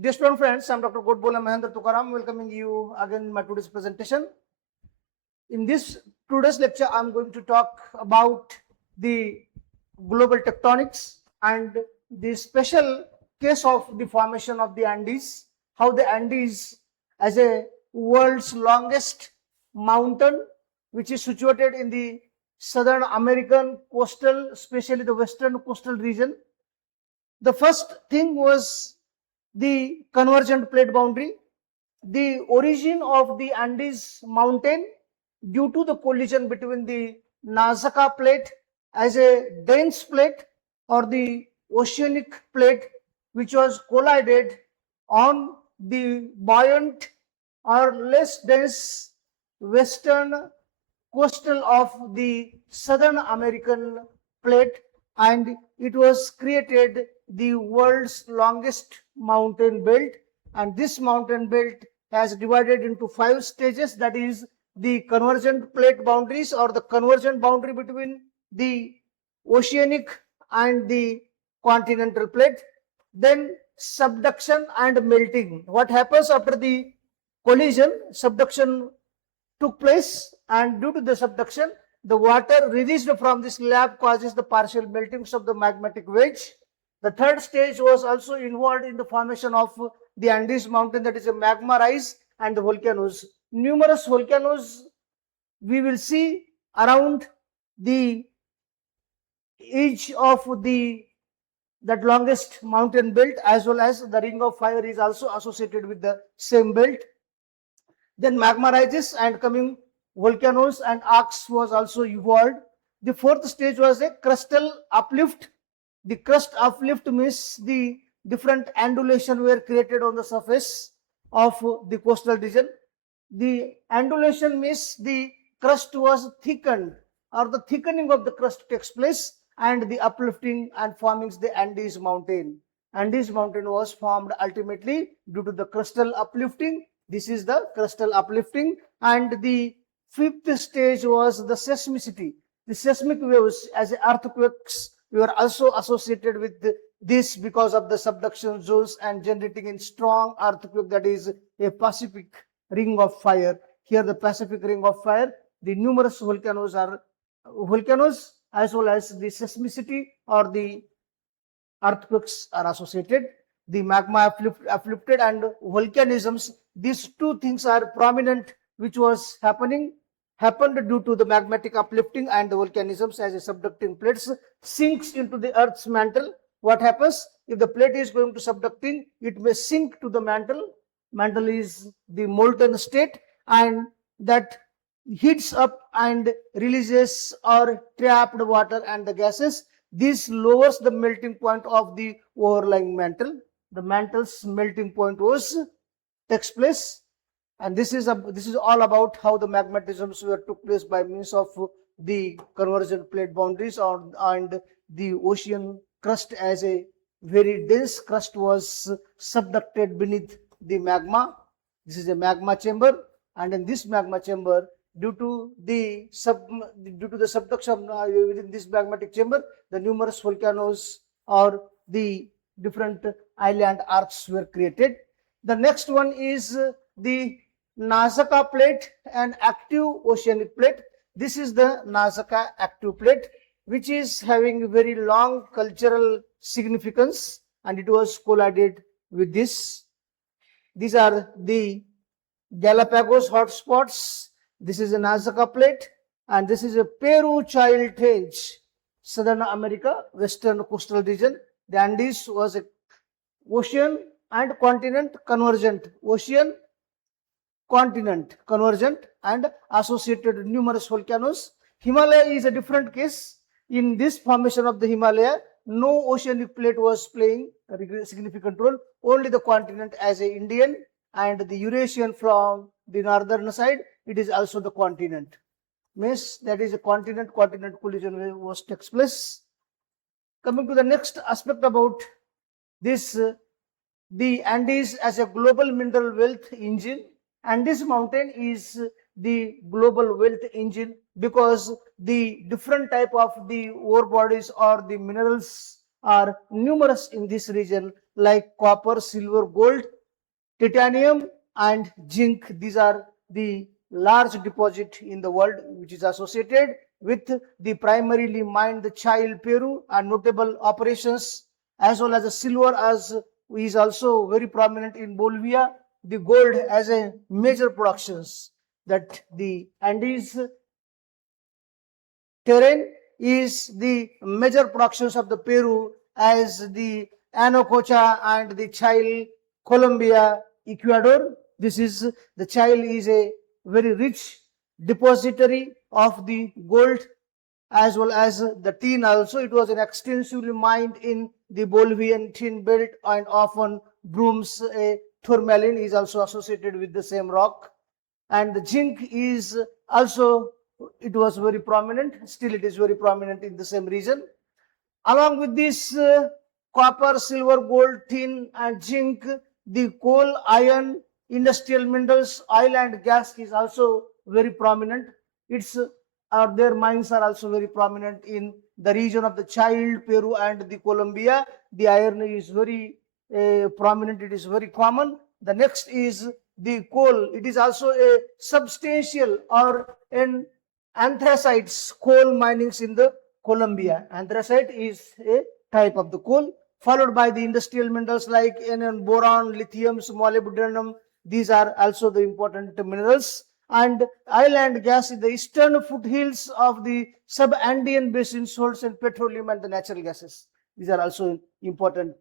Dear student friends, I am Dr. Godbola Mahendra Tukaram, welcoming you again in my today's presentation. In this today's lecture, I am going to talk about the global tectonics and the special case of the formation of the Andes, how the Andes as a world's longest mountain, which is situated in the southern American coastal, especially the western coastal region. The first thing was the convergent plate boundary. The origin of the Andes mountain due to the collision between the Nazca plate as a dense plate or the Oceanic plate, which was collided on the buoyant or less dense western coastal of the Southern American plate, and it was created the world's longest mountain belt. And this mountain belt has divided into 5 stages, that is the convergent plate boundaries or the convergent boundary between the oceanic and the continental plate, then subduction and melting. What happens after the collision? Subduction took place, and due to the subduction, the water released from this slab causes the partial meltings of the magmatic wedge. The third stage was also involved in the formation of the Andes mountain, that is a magma rise and the volcanoes. Numerous volcanoes we will see around the edge of that longest mountain belt, as well as the ring of fire is also associated with the same belt. Then magma rises and coming volcanoes and arcs was also evolved. The fourth stage was a crustal uplift. The crust uplift means the different undulation were created on the surface of the coastal region. The undulation means the crust was thickened, or the thickening of the crust takes place, and the uplifting and forming the Andes mountain. Andes mountain was formed ultimately due to the crustal uplifting. This is the crustal uplifting. And the fifth stage was the seismicity. The seismic waves as earthquakes were also associated with this because of the subduction zones and generating in strong earthquake, that is a Pacific ring of fire. Here the Pacific ring of fire, the numerous volcanoes are volcanoes as well as the seismicity or the earthquakes are associated. The magma uplifted and volcanisms, these two things are prominent, which was happened due to the magmatic uplifting and the volcanisms as a subducting plates sinks into the earth's mantle. What happens if the plate is going to subducting? It may sink to the mantle. Mantle is the molten state, and that heats up and releases or trapped water and the gases. This lowers the melting point of the overlying mantle. The mantle's melting point takes place, and this is all about how the magmatisms were took place by means of the convergent plate boundaries and the ocean crust as a very dense crust was subducted beneath the magma. This is a magma chamber, and in this magma chamber, due to the subduction within this magmatic chamber, the numerous volcanoes or the different island arcs were created. The next one is the Nazca plate and active oceanic plate. This is the Nazca active plate, which is having very long cultural significance, and it was collided with this. These are the Galapagos hotspots. This is a Nazca plate, and this is a Peru child range, Southern America, Western coastal region. The Andes was a ocean and continent convergent, ocean, continent convergent, and associated numerous volcanoes. Himalaya is a different case. In this formation of the Himalaya, no oceanic plate was playing a significant role, only the continent as a Indian, and the Eurasian from the northern side, it is also the continent. Means that is a continent collision was takes place. Coming to the next aspect about this, the Andes as a global mineral wealth engine. Andes mountain is the global wealth engine because the different type of the ore bodies or the minerals are numerous in this region, like copper, silver, gold, titanium and zinc. These are the large deposit in the world which is associated with the primarily mined the Chile, Peru, and notable operations, as well as the silver as is also very prominent in Bolivia. The gold as a major productions, that the Andes terrain is the major productions of the Peru, as the Anacocha and the Chile, Colombia, Ecuador. This is the Chile is a very rich depository of the gold as well as the tin also. It was an extensively mined in the Bolivian tin belt, and often brooms a tourmaline is also associated with the same rock. And the zinc is also, it was very prominent, still it is very prominent in the same region. Along with this copper, silver, gold, tin and zinc, the coal, iron, industrial minerals, oil and gas is also very prominent. Its their mines are also very prominent in the region of the Chile, Peru and the Colombia. The iron is very prominent, it is very common. The next is the coal. It is also a substantial or an anthracites coal minings in the Colombia. Anthracite is a type of the coal, followed by the industrial minerals like boron, lithium, molybdenum. These are also the important minerals. And oil and gas in the eastern foothills of the sub-Andean basin salts and petroleum and the natural gases. These are also important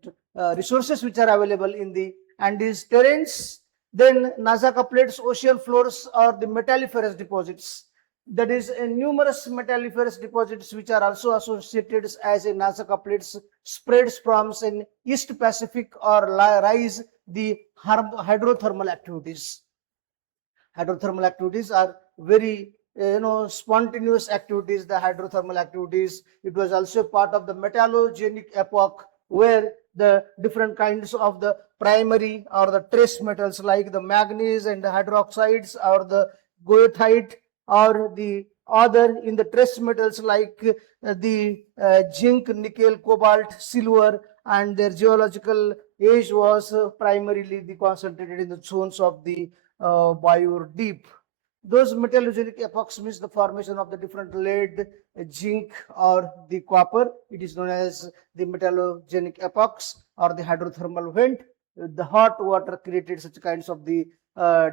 resources which are available in the Andes terrains. Then Nazca plates, ocean floors, or the metalliferous deposits. That is numerous metalliferous deposits which are also associated as a Nazca plates spreads from in East Pacific or rise the hydrothermal activities. Hydrothermal activities are very spontaneous activities. The hydrothermal activities, it was also part of the metallogenic epoch, where the different kinds of the primary or the trace metals like the manganese and the hydroxides or the goethite, or the other in the trace metals like the zinc, nickel, cobalt, silver, and their geological age was primarily concentrated in the zones of the bio deep. Those metallogenic epochs means the formation of the different lead, zinc, or the copper. It is known as the metallogenic epochs or the hydrothermal vent. The hot water created such kinds of the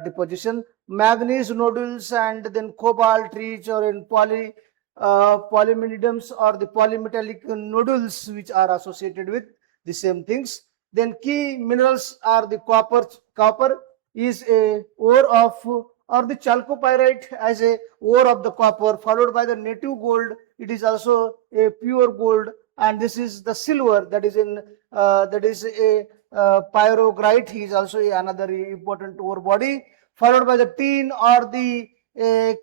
deposition. Manganese nodules and then cobalt rich or in polymidums or the polymetallic nodules which are associated with the same things. Then key minerals are the copper. Copper is a ore of, or the chalcopyrite as a ore of the copper, followed by the native gold. It is also a pure gold, and this is the silver that is in that is a pyrogrite. Is also another important ore body, followed by the tin or the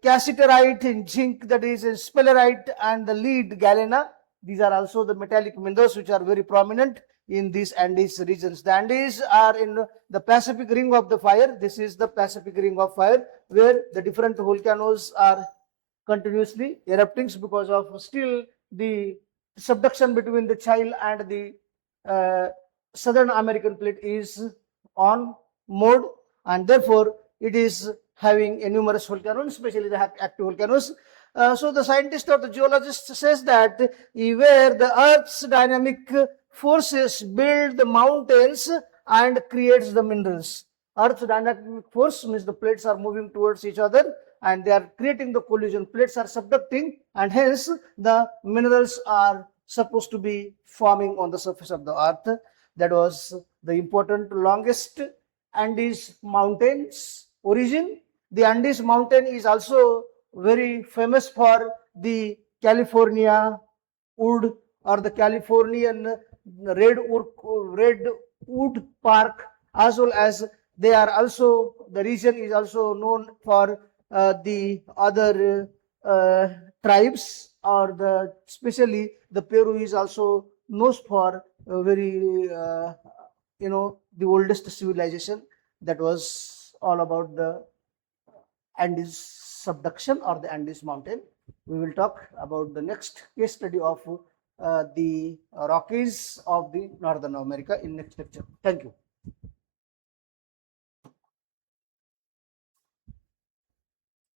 cassiterite and zinc, that is a sphalerite, and the lead galena. These are also the metallic minerals which are very prominent in these Andes regions. The Andes are in the Pacific Ring of the Fire. This is the Pacific Ring of Fire, where the different volcanoes are continuously erupting because of still the subduction between the Chile and the Southern American plate is on mode, and therefore it is having a numerous volcanoes, especially the active volcanoes. So the scientist or the geologist says that where the Earth's dynamic forces build the mountains and creates the minerals. Earth's dynamic force means the plates are moving towards each other and they are creating the collision. Plates are subducting, and hence the minerals are supposed to be forming on the surface of the Earth. That was the important longest Andes mountains origin. The Andes mountain is also very famous for the California wood or the Californian redwood park, as well as they are also, the region is also known for the other tribes, or the especially the Peru is also known for very the oldest civilization. That was all about the Andes subduction or the Andes mountain. We will talk about the next case study of the Rockies of the Northern America in next lecture. Thank you.